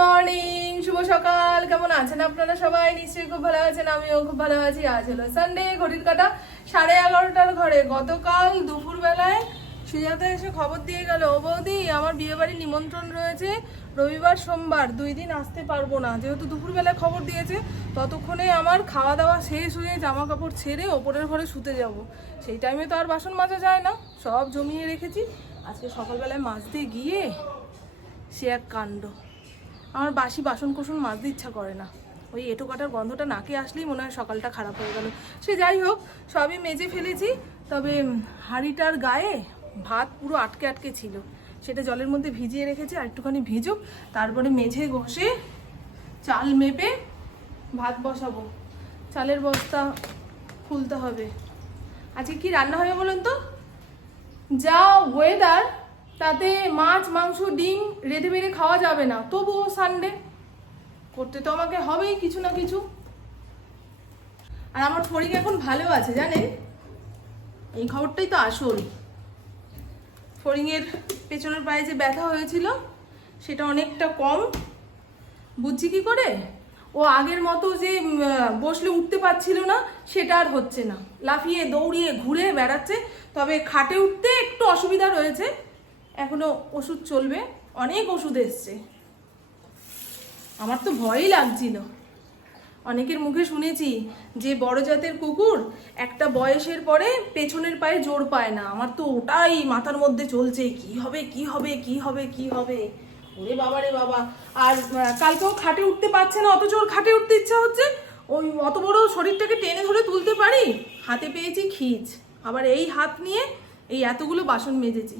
Morning শুভ সকাল। কেমন আছেন আপনারা সবাই? নিশ্চয়ই খুব ভালো আছেন, আমিও খুব ভালো আছি। আজ হলো সানডে ঘড়ির কাটা সাড়ে এগারোটার ঘরে। গতকাল দুপুর বেলায় সুজাতা এসে খবর দিয়ে গেল, ও বৌদি, আমার বিয়ে বাড়ির নিমন্ত্রণ রয়েছে। রবিবার, সোমবার, দুই দিন আসতে পারব না। যেহেতু দুপুরবেলায় খবর দিয়েছে, ততক্ষণে আমার খাওয়া দাওয়া শেষ হয়ে জামা কাপড় ছেড়ে ওপরের ঘরে শুতে যাব। সেই টাইমে তো আর বাসন মাজা যায় না, সব জমিয়ে রেখেছি। আজকে সকালবেলায় মাজতে গিয়ে সে এক কাণ্ড। আমার বাসি বাসন কোসন মাজতে ইচ্ছা করে না। ওই এঁটো কাটার গন্ধটা নাকে আসলেই মনে হয় সকালটা খারাপ হয়ে গেল। সে যাই হোক, সবই মেজে ফেলেছি, তবে হাঁড়িটার গায়ে ভাত পুরো আটকে আটকে ছিল। সেটা জলের মধ্যে ভিজিয়ে রেখেছি, আর একটুখানি ভিজুক, তারপরে মেঝে ঘষে চাল মেপে ভাত বসাবো। চালের বস্তা খুলতে হবে। আজকে কি রান্না হবে বলুন তো? যা ওয়েদার তাতে মাছ, মাংস, ডিম রেঁধে বেড়ে খাওয়া যাবে না। তবুও সানডে করতে তো আমাকে হবেই কিছু না কিছু। আর আমার ফড়িং এখন ভালো আছে, জানেন? এই খবরটাই তো আসল। ফড়িংয়ের পেছনের পায়ে যে ব্যথা হয়েছিল, সেটা অনেকটা কম। বুঝছি কি করে? ও আগের মতো যে বসলে উঠতে পারছিল না, সেটা আর হচ্ছে না। লাফিয়ে, দৌড়িয়ে, ঘুরে বেড়াচ্ছে, তবে খাটে উঠতে একটু অসুবিধা রয়েছে। এখনও ওষুধ চলবে, অনেক ওষুধ এসছে। আমার তো ভয়ই লাগছিল। অনেকের মুখে শুনেছি যে বড় জাতের কুকুর একটা বয়সের পরে পেছনের পায়ে জোর পায় না। আমার তো ওটাই মাথার মধ্যে চলছে, কি হবে কি হবে কি হবে কি হবে? ওরে বাবা রে বাবা। আর কালকেও খাটে উঠতে পারছে না, অথচ ওর খাটে উঠতে ইচ্ছা হচ্ছে ওই অত বড় শরীরটাকে টেনে ধরে তুলতে পারি? হাতে পেয়েছি খিচ। আবার এই হাত নিয়ে এই এতগুলো বাসন মেজেছি।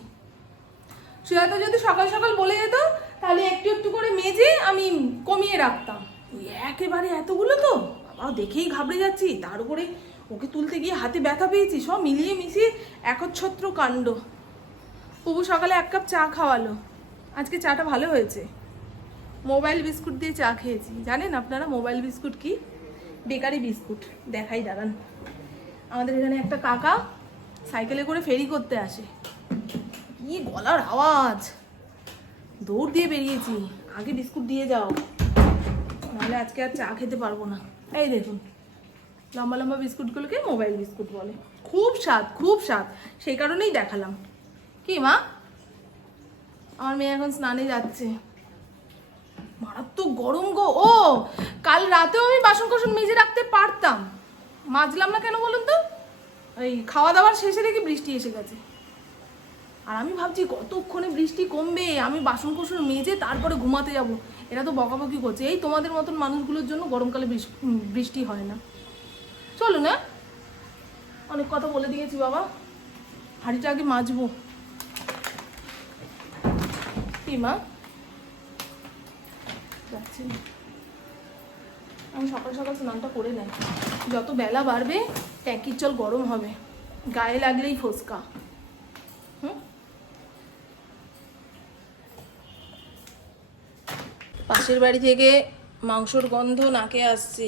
সুজাতা যদি সকাল সকাল বলে যেত, তাহলে একটু একটু করে মেজে আমি কমিয়ে রাখতাম। একেবারে এতগুলো তো? বাবা দেখেই ঘাবড়ে যাচ্ছি। তার উপরে ওকে তুলতে গিয়ে হাতে ব্যথা পেয়েছি। সব মিলিয়ে মিশিয়ে একচ্ছত্র কাণ্ড। পুবু সকালে এক কাপ চা খাওয়ালো। আজকে চাটা ভালো হয়েছে। মোবাইল বিস্কুট দিয়ে চা খেয়েছি। জানেন আপনারা মোবাইল বিস্কুট কি? Bakery biscuit. দেখাই, দাঁড়ান। আমাদের এখানে একটা কাকা সাইকেলে করে ফেরি করতে আসে। কি গলার আওয়াজ। দৌড় দিয়ে বেরিয়েছি। আগে বিস্কুট দিয়ে যাও। নাহলে আজকে আর চা খেতে পারব না। এই দেখুন, লম্বা লম্বা বিস্কুটগুলোকে মোবাইল বিস্কুট বলে। খুব স্বাদ খুব স্বাদ। সেই কারণেই দেখালাম। কি মা? আমার মেয়ে এখন স্নানে যাচ্ছে। মারাত্মক গরম গো। ও, কাল রাতেও আমি বাসন কোসন মেজে রাখতে পারতাম। মাজলাম না কেন বলুন তো? ওই খাওয়া দাওয়ার শেষে দেখি বৃষ্টি এসে গেছে। আর আমি ভাবছি কতক্ষণে বৃষ্টি কমবে? আমি বাসন কোসন মেজে তারপরে ঘুমাতে যাব। এরা তো বকাবকি করছে। এই তোমাদের মতন মানুষগুলোর জন্য গরমকালে বৃষ- বৃষ্টি হয় না। চলো না অনেক কথা বলে দিয়েছি বাবা। হাঁড়িটা আগে মাজবো। কি মা? যাচ্ছি। আমি সকাল সকাল স্নানটা করে নেই। যত বেলা বাড়বে, ট্যাঙ্কির জল গরম হবে। গায়ে লাগলেই ফোসকা। পাশের বাড়ি থেকে মাংসর গন্ধ নাকে আসছে।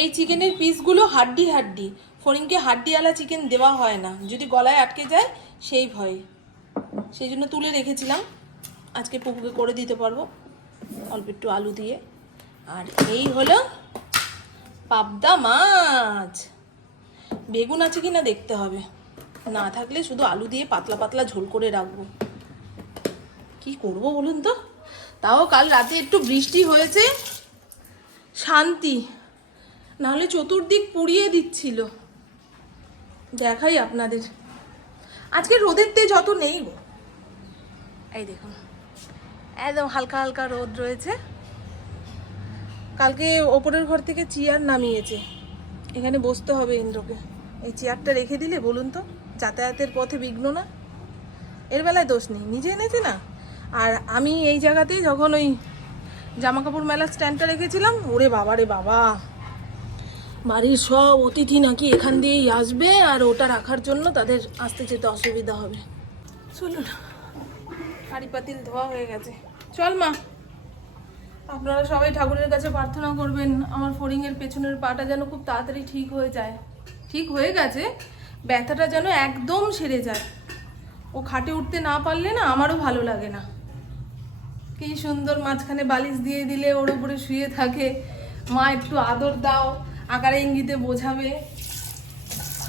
এই চিকেনের পিসগুলো হাড্ডি হাড্ডি। ফড়িংকে হাড্ডিওয়ালা চিকেন দেওয়া হয় না। যদি গলায় আটকে যায়, সেই ভয়ে। সেই জন্য তুলে রেখেছিলাম। আজকে পুকুকে করে দিতে পারব। অল্প একটু আলু দিয়ে। আর এই হলো পাবদা মাছ। বেগুন আছে কি না দেখতে হবে। না থাকলে শুধু আলু দিয়ে পাতলা পাতলা ঝোল করে রাখব। কি করব বলুন তো? তাও কাল রাতে একটু বৃষ্টি হয়েছে। শান্তি। নাহলে চতুর্দিক পুড়িয়ে দিচ্ছিল। দেখাই আপনাদের। আজকে রোদের তেজ অত নেই গো। এই দেখুন, একদম হালকা হালকা রোদ রয়েছে। কালকে ওপরের ঘর থেকে চেয়ার নামিয়েছে। এখানে বসতে হবে ইন্দ্রকে। এই চেয়ারটা রেখে দিলে বলুন তো, যাতায়াতের পথে বিঘ্ন না? এর বেলায় দোষ নেই। নিজে এনেছে না? আর আমি এই জায়গাতেই যখন ওই জামা কাপড় মেলার স্ট্যান্ডটা রেখেছিলাম, ওরে বাবা রে বাবা। বাড়ির সব অতিথি নাকি এখান দিয়েই আসবে আর ওটা রাখার জন্য তাদের আসতে যেতে অসুবিধা হবে। চলুন হাড়ি পাতিল ধোয়া হয়ে গেছে। চল মা। আপনারা সবাই ঠাকুরের কাছে প্রার্থনা করবেন, আমার ফড়িংয়ের পেছনের পাটা যেন খুব তাড়াতাড়ি ঠিক হয়ে যায়। ঠিক হয়ে গেছে, ব্যথাটা যেন একদম সেরে যায়। ও খাটে উঠতে না পারলে না আমারও ভালো লাগে না। কি সুন্দর মাঝখানে বালিশ দিয়ে দিলে ওর উপরে শুয়ে থাকে। মা একটু আদর দাও, আকারে ইঙ্গিতে বোঝাবে।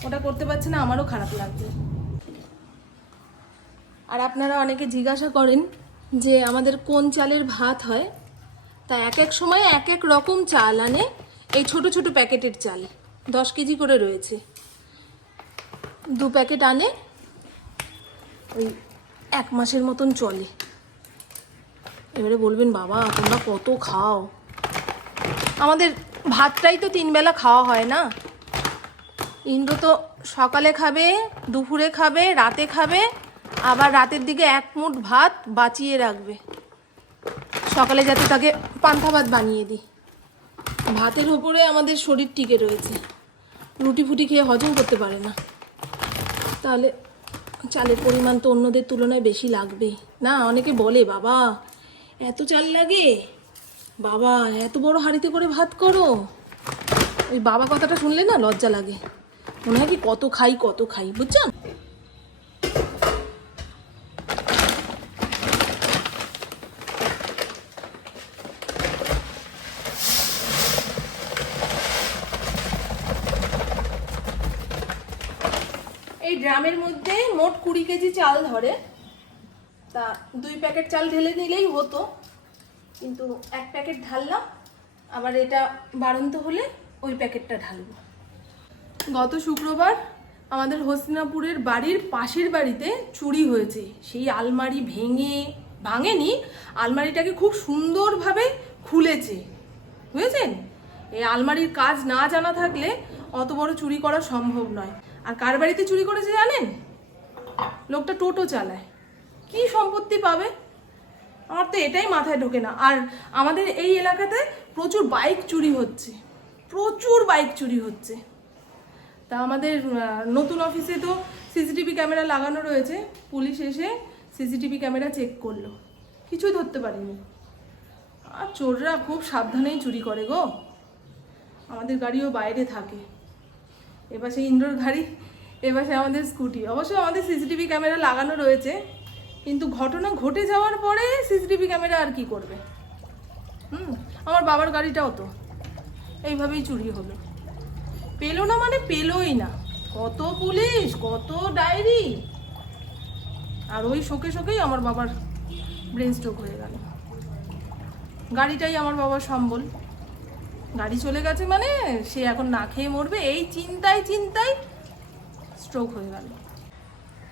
ওটা করতে পারছে না, আমারও খারাপ লাগবে আর আপনারা অনেকে জিজ্ঞাসা করেন যে আমাদের কোন চালের ভাত হয়? তা এক এক সময় এক এক রকম চাল আনে এই ছোট ছোট প্যাকেটের চাল। দশ কেজি করে রয়েছে। দু প্যাকেট আনে, ওই এক মাসের মতন চলে। এবারে বলবেন বাবা, তোমরা কত খাও। আমাদের ভাতটাই তো তিনবেলা খাওয়া হয় না। ইন্দ্র তো সকালে খাবে, দুপুরে খাবে, রাতে খাবে, আবার রাতের দিকে এক মুঠ ভাত বাঁচিয়ে রাখবে। সকালে যাতে তাকে পান্থা ভাত বানিয়ে দিই। ভাতের উপরে আমাদের শরীর টিকে রয়েছে। রুটি ফুটি খেয়ে হজম করতে পারে না। তাহলে চালের পরিমাণ তো অন্যদের তুলনায় বেশি লাগবে না, অনেকে বলে, বাবা এত চাল লাগে? বাবা, এত বড় হাঁড়িতে করে ভাত করো। ওই বাবা কথাটা শুনলে না লজ্জা লাগে। মনে হয় কি কত খাই কত খাই বুঝছেন এই ড্রামের মধ্যে মোট কুড়ি কেজি চাল ধরে। তা দুই প্যাকেট চাল ঢেলে নিলেই হতো। কিন্তু এক প্যাকেট ঢাললাম, আবার এটা বাড়ন্ত হলে ওই প্যাকেটটা ঢালবো। গত শুক্রবার আমাদের হসিনাপুরের বাড়ির পাশের বাড়িতে চুরি হয়েছে। সেই আলমারি ভেঙে, ভাঙেনি, আলমারিটাকে খুব সুন্দরভাবে খুলেছে। বুঝেছেন? এই আলমারির কাজ না জানা থাকলে অত বড় চুরি করা সম্ভব নয়। আর কার বাড়িতে চুরি করেছে জানেন? লোকটা টোটো চালায়। কি সম্পত্তি পাবে? আমার তো এটাই মাথায় ঢোকে না। আর আমাদের এই এলাকাতে প্রচুর বাইক চুরি হচ্ছে। প্রচুর বাইক চুরি হচ্ছে। তা আমাদের নতুন অফিসে তো সিসিটিভি ক্যামেরা লাগানো রয়েছে। পুলিশ এসে সিসিটিভি ক্যামেরা চেক করল। কিছুই ধরতে পারিনি। আর চোররা খুব সাবধানেই চুরি করে গো। আমাদের গাড়িও বাইরে থাকে। এপাশে ইন্দ্রর গাড়ি, এপাশে আমাদের স্কুটি অবশ্য আমাদের সিসিটিভি ক্যামেরা লাগানো রয়েছে। কিন্তু ঘটনা ঘটে যাওয়ার পরে সিসিটিভি ক্যামেরা আর কি করবে? হুম, আমার বাবার গাড়িটাও তো। এইভাবেই চুরি হলো। পেল না মানে পেলোই না। কত পুলিশ, কত ডায়েরি। আর ওই শোকে শোকেই আমার বাবার ব্রেন স্ট্রোক হয়ে গেল। গাড়িটাই আমার বাবার সম্বল। গাড়ি চলে গেছে মানে সে এখন না খেয়ে মরবে, এই চিন্তায় চিন্তায় স্ট্রোক হয়ে গেল।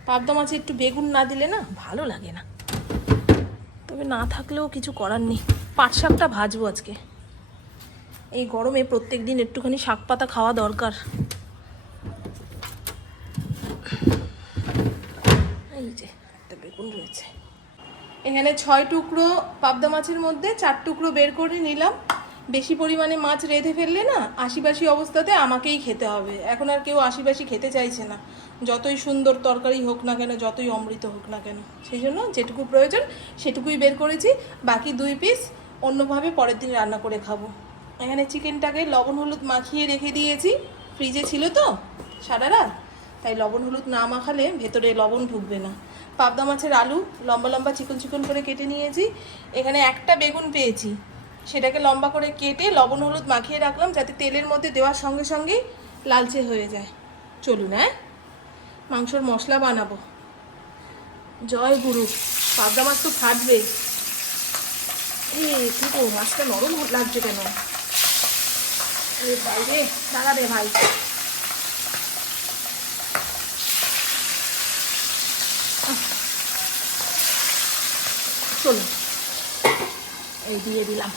পাবদা মাছে একটু বেগুন না দিলে না ভালো লাগে না। তবে না থাকলেও কিছু করার নেই। পাট শাকটা ভাজবো আজকে। এই গরমে প্রত্যেক দিন একটুখানি শাক পাতা খাওয়া দরকার। এই যে একটা বেগুন রয়েছে। এখানে ছয় টুকরো পাবদা মাছের মধ্যে চার টুকরো বের করে নিলাম। বেশি পরিমাণে মাছ রেঁধে ফেললে না আশিবাসি অবস্থাতে আমাকেই খেতে হবে। এখন আর কেউ আশিবাসি খেতে চাইছে না। যতই সুন্দর তরকারি হোক না কেন, যতই অমৃত হোক না কেন, সেই জন্য যেটুকু প্রয়োজন সেটুকুই বের করেছি। বাকি দুই পিস অন্যভাবে পরের দিন রান্না করে খাব। এখানে চিকেনটাকে লবণ হলুদ মাখিয়ে রেখে দিয়েছি। ফ্রিজে ছিল তো, সারা রাত। তাই লবণ হলুদ না মাখালে ভেতরে লবণ ঢুকবে না। পাবদা মাছের আলু লম্বা লম্বা চিকন চিকন করে কেটে নিয়েছি। এখানে একটা বেগুন পেয়েছি। সেটাকে লম্বা করে কেটে লবণ হলুদ মাখিয়ে রাখলাম যাতে তেলের মধ্যে দেওয়ার সঙ্গে সঙ্গেই লালচে হয়ে যায়। চলুন হ্যাঁ? মাংসর মশলা বানাবো। জয় গুরু, পাবদা মাছ তো ফাটবে এ, কি গো, মাছটা নরম লাগছে কেন? বাইরে দাঁড়া রে ভাই। চলো, এই দিয়ে দিলাম।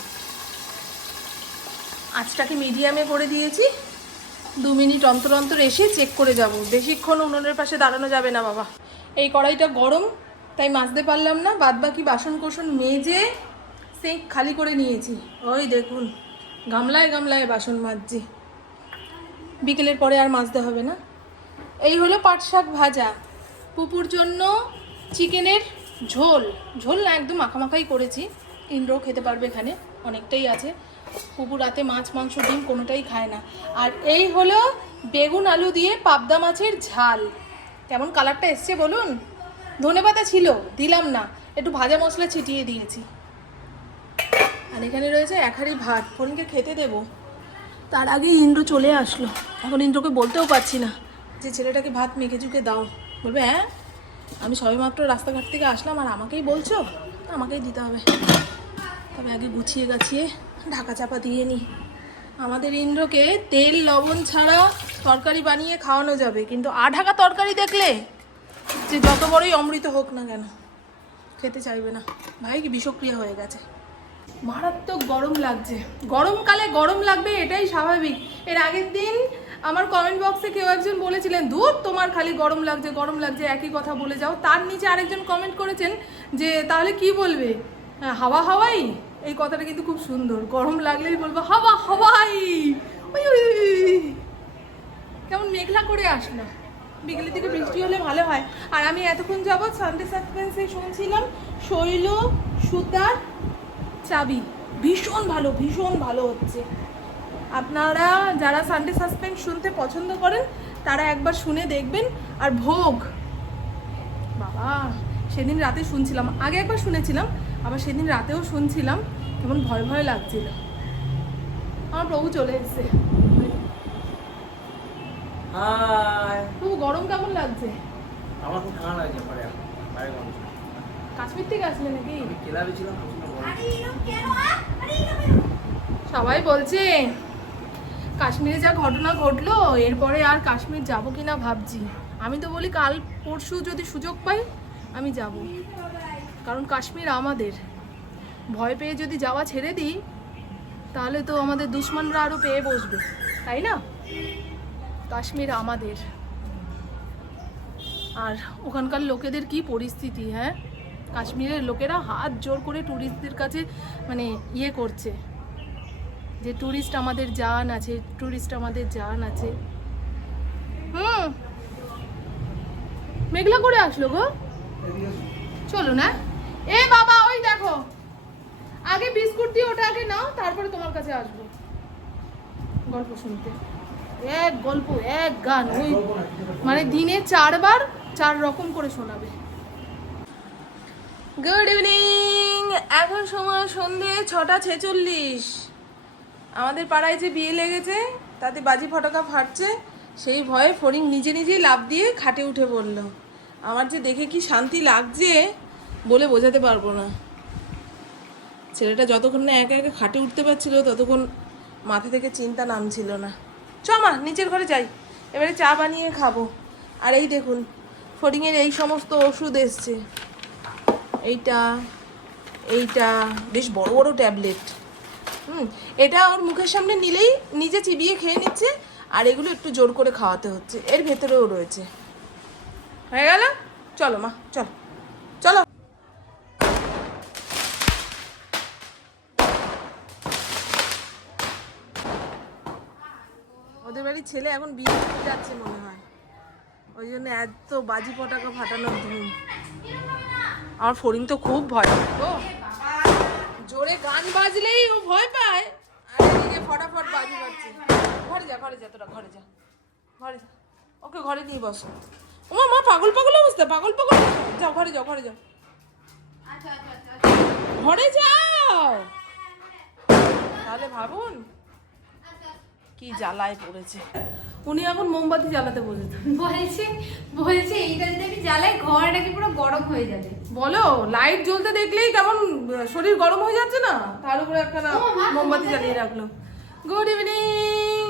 আঁচটাকে মিডিয়ামে করে দিয়েছি। দু মিনিট অন্তর অন্তর এসে চেক করে যাব। বেশিক্ষণ উনুনের পাশে দাঁড়ানো যাবে না বাবা। এই কড়াইটা গরম, তাই মাজতে পারলাম না। বাদ বাকি বাসন কোসন মেজে সিঙ্ক খালি করে নিয়েছি। ওই দেখুন, গামলায় গামলায় বাসন মাজছি। বিকেলের পরে আর মাজতে হবে না। এই হলো পাট শাক ভাজা। পুপুর জন্য চিকেনের ঝোল। ঝোল না, একদম মাখামাখাই করেছি। ইন্দ্রও খেতে পারবে এখানে, অনেকটাই আছে। পুপু রাতে মাছ, মাংস, ডিম কোনোটাই খায় না। আর এই হলো বেগুন, আলু দিয়ে পাবদা মাছের ঝাল। কেমন কালারটা এসছে বলুন? ধনেপাতা ছিল, দিলাম না। একটু ভাজা মশলা ছিটিয়ে দিয়েছি। আর এখানে রয়েছে এক হাঁড়ি ভাত। ফোনকে খেতে দেব। তার আগেই ইন্দ্র চলে আসলো। এখন ইন্দ্রকে বলতেও পারছি না যে, ছেলেটাকে ভাত মেখে চুকে দাও। বলবে হ্যাঁ আমি সবেমাত্র রাস্তাঘাট থেকে আসলাম আর আমাকেই বলছো? আমাকেই দিতে হবে। তবে আগে গুছিয়ে গাছিয়ে ঢাকা চাপা দিয়ে নিই আমাদের ইন্দ্রকে তেল লবণ ছাড়া তরকারি বানিয়ে খাওয়ানো যাবে কিন্তু আ ঢাকা তরকারি দেখলে যে যত বড়ই অমৃত হোক না কেন খেতে চাইবে না। ভাই কি বিষক্রিয়া হয়ে গেছে। মারাত্মক গরম লাগছে। গরমকালে গরম লাগবে এটাই স্বাভাবিক। এর আগের দিন আমার কমেন্ট বক্সে কেউ একজন বলেছিলেন দূর তোমার খালি গরম লাগছে গরম লাগছে একই কথা বলে যাও। তার নিচে আরেকজন কমেন্ট করেছেন যে তাহলে কি বলবে? হ্যাঁ, হাওয়া হাওয়াই? এই কথাটা কিন্তু খুব সুন্দর। গরম লাগলেই বলব, হাওয়া, হাওয়াই। কেমন মেঘলা করে আসলো। বিকেলের দিকে বৃষ্টি হলে ভালো হয়। আর আমি এতক্ষণ যাব সানডে সাসপেন্সে শুনছিলাম, শৈল, সুতার চাবি। ভীষণ ভালো ভীষণ ভালো হচ্ছে। আপনারা যারা সানডে সাসপেন্স শুনতে পছন্দ করেন, তারা একবার শুনে দেখবেন। আর ভোগ। বাবা। সেদিন রাতে শুনছিলাম আগে একবার শুনেছিলাম আবার সেদিন রাতেও শুনছিলাম কেমন ভয় ভয় লাগছিল। আমার প্রভু চলে এসেছে। হাই প্রভু গরম কেমন লাগছে? আমার খুব ঠান্ডা লাগছে পরে। কাশ্মীর থেকে আসলে নাকি? ক্লাবে ছিলাম সবাই বলছে কাশ্মীরে যা ঘটনা ঘটলো এরপরে আর কাশ্মীর যাব কি না ভাবছি। আমি তো বলি কাল পরশু যদি সুযোগ পাই আমি যাব। কারণ কাশ্মীর আমাদের। ভয় পেয়ে যদি যাওয়া ছেড়ে দিই, তাহলে তো আমাদের দুশ্মনরা আরও পেয়ে বসবে, তাই না? কাশ্মীর আমাদের। আর ওখানকার লোকেদের কি পরিস্থিতি হ্যাঁ? কাশ্মীরের লোকেরা হাত জোর করে ট্যুরিস্টদের কাছে মানে ইয়ে করছে। যে ট্যুরিস্ট আমাদের জান আছে ট্যুরিস্ট আমাদের জান আছে। হুম। মেঘলা করে আসলো গো। চলো না। এ বাবা ওই দেখো। আগে বিস্কুট দিয়ে ওটা আগে নাও তারপরে তোমার কাছে আসব। গল্প শুনতে। এক গল্প এক গান ওই মানে দিনে চারবার চার রকম করে শোনাবে। গুড ইভিনিং এখন সময় সন্ধে ছটা ছেচল্লিশ। আমাদের পাড়ায় যে বিয়ে লেগেছে তাতে বাজি ফটকা ফাটছে সেই ভয়ে ফড়িং নিজে নিজেই লাভ দিয়ে খাটে উঠে পড়ল আমার যে দেখে কি শান্তি লাগছে বলে বোঝাতে পারব না। ছেলেটা যতক্ষণ না একা একা খাটে উঠতে পারছিল, ততক্ষণ মাথা থেকে চিন্তা নামছিল না। চ মা, নিচের ঘরে যাই। এবারে চা বানিয়ে খাব। আর এই দেখুন ফড়িংয়ের এই সমস্ত ওষুধ এসছে। এইটা এইটা, বেশ বড় বড় ট্যাবলেট। হুম, এটা ওর মুখের সামনে নিলেই নিজে চিবিয়ে খেয়ে নিচ্ছে, আর এগুলো একটু জোর করে খাওয়াতে হচ্ছে। এর ভেতরেও রয়েছে। হয়ে গেল? চলো মা, চলো। চলো। ওদের বাড়ির ছেলে এখন বিয়ে করতে যাচ্ছে মনে হয়। ওই জন্য এত বাজি পটাকা ফাটানোর ধুম। আমার ফড়িং তো খুব ভয় পায় গো জোরে গান বাজলেই ও ভয় পায়। আর ফটাফট বাজি বাজছে। ঘরে যা ঘরে যা, তোরা ঘরে যা। ঘরে যা। ওকে ঘরে নিয়ে বসো। ওমা মা পাগল পাগল অবস্থা পাগল পাগল। যাও ঘরে যাও ঘরে যাও। ঘরে যাও। তাহলে ভাবুন কি জ্বালায় পড়েছে। উনি এখন মোমবাতি জ্বালাতে বলেছেন বলছে বলছে এইটা যদি আমি জ্বালাই ঘর নাকি পুরো গরম হয়ে যাবে। বলো লাইট জ্বলতে দেখলেই কেমন শরীর গরম হয়ে যাচ্ছে না? তার উপরে একটা মোমবাতি জ্বালিয়ে রাখল। গুড ইভিনিং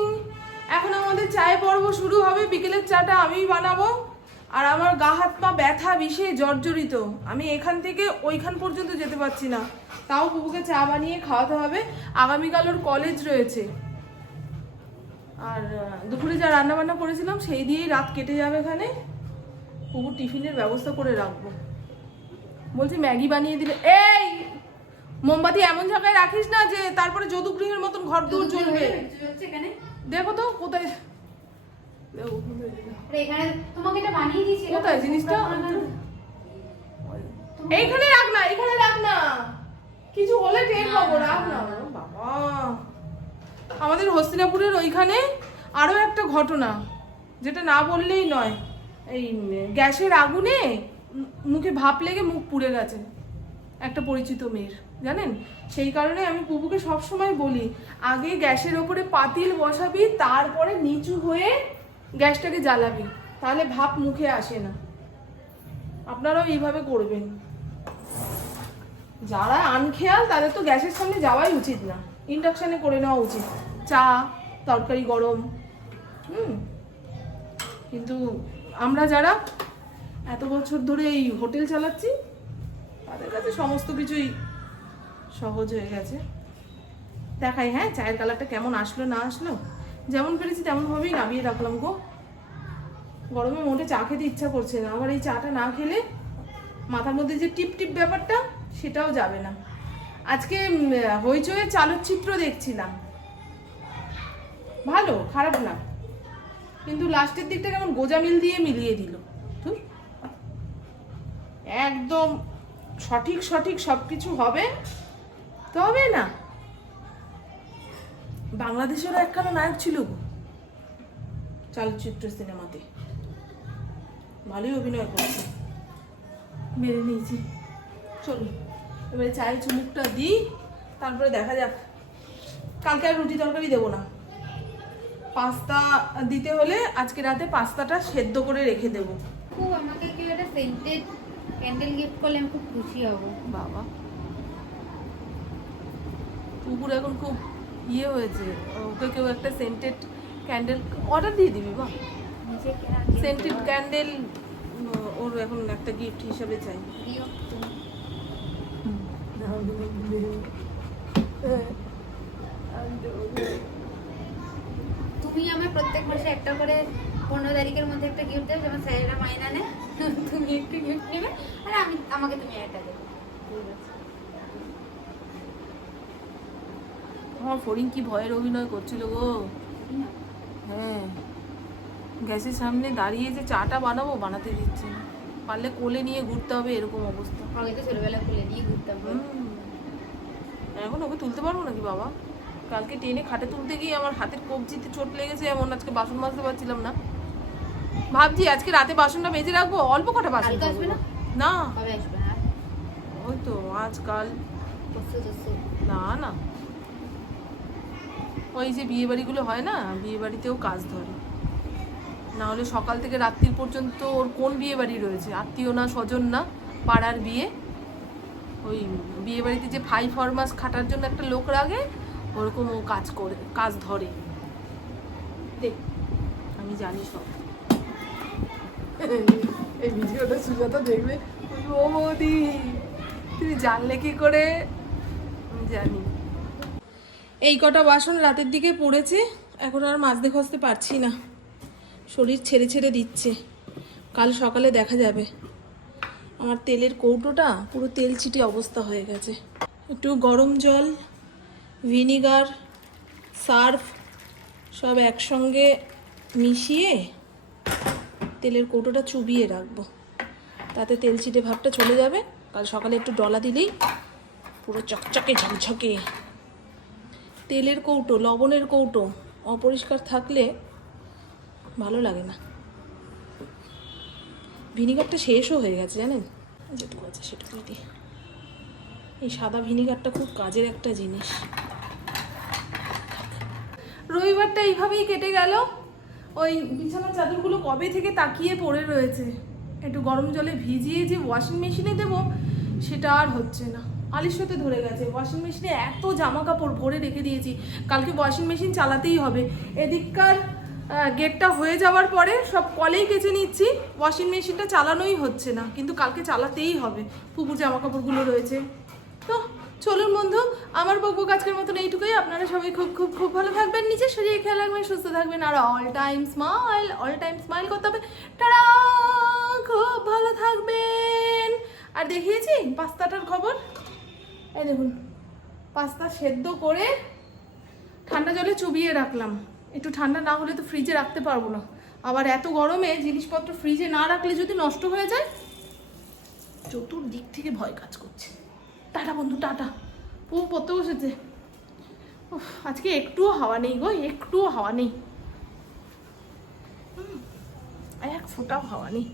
এখন আমাদের চায় পর্ব শুরু হবে। বিকেলের চাটা আমিই বানাবো। আর আমার গা হাত পা ব্যথা বিষে জর্জরিত। আমি এখান থেকে ওইখান পর্যন্ত যেতে পারছি না। তাও বুবুকে চা বানিয়ে খাওয়াতে হবে। আগামীকাল ওর কলেজ রয়েছে। আর দুপুরে যা রান্না বান্না করেছিলাম সেই দিয়েই রাত কেটে যাবে এখানে। পুকুর টিফিনের ব্যবস্থা করে রাখব। বলছি ম্যাগি বানিয়ে দিলে এই! মোমবাতি এমন জায়গায় রাখিস না যে তারপরে যদুগৃহের মতন ঘর দূর চলবে দেখো তো কোথায় দেখো, কোথায় দিলাম। আরে এখানে তোমাকে এটা বানিয়ে দিয়েছি কোথায়? জিনিসটা? এইখানে রাখ না এখানে রাখ না। কিছু হলে টের পাবো রাখ না বাবা। আমাদের হস্তিনাপুরের ওইখানে আরও একটা ঘটনা যেটা না বললেই নয়। এই গ্যাসের আগুনে মুখে ভাপ লেগে মুখ পুড়ে গেছে একটা পরিচিত মেয়ের জানেন? সেই কারণে আমি পুপুকে সবসময় বলি আগে গ্যাসের ওপরে পাতিল বসাবি তারপরে নিচু হয়ে গ্যাসটাকে জ্বালাবি, তাহলে ভাপ মুখে আসে না। আপনারাও এইভাবে করবেন। যারা আনখেয়াল, তাদের তো গ্যাসের সামনে যাওয়াই উচিত না। ইন্ডাকশানে করে নেওয়া উচিত। চা, তরকারি গরম, হুম। কিন্তু আমরা যারা এত বছর ধরে এই হোটেল চালাচ্ছি, তাদের কাছে সমস্ত কিছুই সহজ হয়ে গেছে। দেখাই হ্যাঁ চায়ের কালারটা কেমন আসলো, না আসলো? যেমন পেরেছি তেমনভাবেই নামিয়ে রাখলাম গো। গরমে মোটে চা খেতে ইচ্ছা করছে না। আবার এই চাটা না খেলে মাথার মধ্যে যে টিপ টিপ ব্যাপারটা সেটাও যাবে না। আজকে হইচয়ে চালচিত্র দেখছিলাম। ভালো, খারাপ না। কিন্তু লাস্টের দিকটা কেমন গোজামিল দিয়ে মিলিয়ে দিল। একদম সঠিক সঠিক সব কিছু হবে, তবে না। বাংলাদেশেরও একখানা নায়ক ছিল গো, চলচ্চিত্র সিনেমাতে। ভালোই অভিনয় করছে। মেরে নিয়েছি। চলুন এবারে চায়ের চুমুকটা দিই তারপরে দেখা যাক। কালকে আর রুটি তরকারি দেবো না। পাস্তা দিতে হলে আজকে রাতে পাস্তাটা সেদ্ধ করে রেখে দেবো। খুব আমাকে কি একটা সেন্টেড ক্যান্ডেল গিফট করলে আমি খুব খুশি হব। বাবা। পুকুর এখন খুব ইয়ে হয়েছে ওকে কেউ একটা সেন্টেড ক্যান্ডেল অর্ডার দিয়ে দিবি বা সেন্টেড ক্যান্ডেল ওর এখন একটা গিফট হিসাবে চাই। তুমি। তুমি আমার প্রত্যেক মাসে একটা করে পনেরো তারিখের মধ্যে একটা গিফট দেবে যেমন স্যারেরা মাইনা নেয় তুমি একটু গিফট নেবে আর আমি আমাকে তুমি একটা দেবে। আমার ফরিং কি ভয়ের অভিনয় করছিল গো? হ্যাঁ। গ্যাসের সামনে দাঁড়িয়ে যে চাটা বানাবো বানাতে দিচ্ছে না। পারলে কোলে নিয়ে ঘুরতে হবে এরকম অবস্থা। আগে তো ছোটবেলা খুলে দিয়ে ঘুরতাম। এখন ওকে তুলতে পারব নাকি বাবা? কালকে টেনে খাটে তুলতে গিয়ে আমার হাতের কবজিতে চোট লেগেছে এমন আজকে বাসন মাজতে পারছিলাম না। ভাবছি আজকে রাতে বাসনটা মেজে রাখব অল্প কটা বাসন না? না। কবে আসবে? ওই তো আজকাল। না না। ওই যে বিয়ে বাড়িগুলো হয় না বিয়ে বাড়িতেও কাজ ধরে। না হলে সকাল থেকে রাত্রির পর্যন্ত ওর কোন বিয়ে বাড়ি রয়েছে? আত্মীয় না, স্বজন না, পাড়ার বিয়ে? ওই বিয়ে বাড়িতে যে ফাই ফরমাস খাটার জন্য একটা লোক রাগে ওরকম ও কাজ করে, কাজ ধরে। দেখ, আমি জানি সব। এই ভিডিওটা সুজাতা দেখবে। ও বৌদি, তুমি জানলে কি করে? জানি এই কটা বাসন রাতের দিকে পড়েছে, এখন আর মাজতে খসতে পারছি না। শরীর ছেড়ে ছেড়ে দিচ্ছে। কাল সকালে দেখা যাবে। আমার তেলের কৌটোটা পুরো তেল চিটে অবস্থা হয়ে গেছে। একটু গরম জল, ভিনিগার, সার্ফ সব একসঙ্গে মিশিয়ে তেলের কৌটোটা চুবিয়ে রাখব। তাতে তেল চিটে ভাবটা চলে যাবে। কাল সকালে একটু ডলা দিলেই পুরো চকচকে ঝকঝকে তেলের কৌটো, লবণের কৌটো অপরিষ্কার থাকলে ভালো লাগে না। ভিনিগারটা শেষও হয়ে গেছে, জানেন? যেটুকু আছে সেটুকুই দিই। এই সাদা ভিনিগারটা খুব কাজের একটা জিনিস। রবিবারটা এইভাবেই কেটে গেল। ওই বিছানার চাদরগুলো কবে থেকে তাকিয়ে পড়ে রয়েছে? একটু গরম জলে ভিজিয়ে যে ওয়াশিং মেশিনে দেব, সেটা আর হচ্ছে না। আলিশতে ধরে গেছে। ওয়াশিং মেশিনে এত জামা কাপড় ভরে রেখে দিয়েছি। কালকে ওয়াশিং মেশিন চালাতেই হবে। এদিককার গেটটা হয়ে যাওয়ার পরে সব কলেই কেচে নিচ্ছি। ওয়াশিং মেশিনটা চালানোই হচ্ছে না, কিন্তু কালকে চালাতেই হবে। পুকুর জামা কাপড়গুলো রয়েছে। তো, চলুন বন্ধু, আমার বকবো আজকের মতন এইটুকুই। আপনারা সবাই খুব খুব খুব ভালো থাকবেন নিজের শরীরে খেয়াল রাখবেন, সুস্থ থাকবেন, আর all time smile all time smile করতে হবে। টাটা! খুব ভালো থাকবেন। আর দেখিয়েছি পাস্তাটার খবর। এই দেখুন, পাস্তা সেদ্ধ করে ঠান্ডা জলে চুবিয়ে রাখলাম। একটু ঠান্ডা না হলে তো ফ্রিজে রাখতে পারব না। আবার এত গরমে জিনিসপত্র ফ্রিজে না রাখলে যদি নষ্ট হয়ে যায়, চতুর্দিক থেকে ভয় কাজ করছে। টাটা বন্ধু, টাটা। ও পড়তে বসেছে। আজকে একটুও হাওয়া নেই গো, একটুও হাওয়া নেই। এক ফোঁটাও হাওয়া নেই।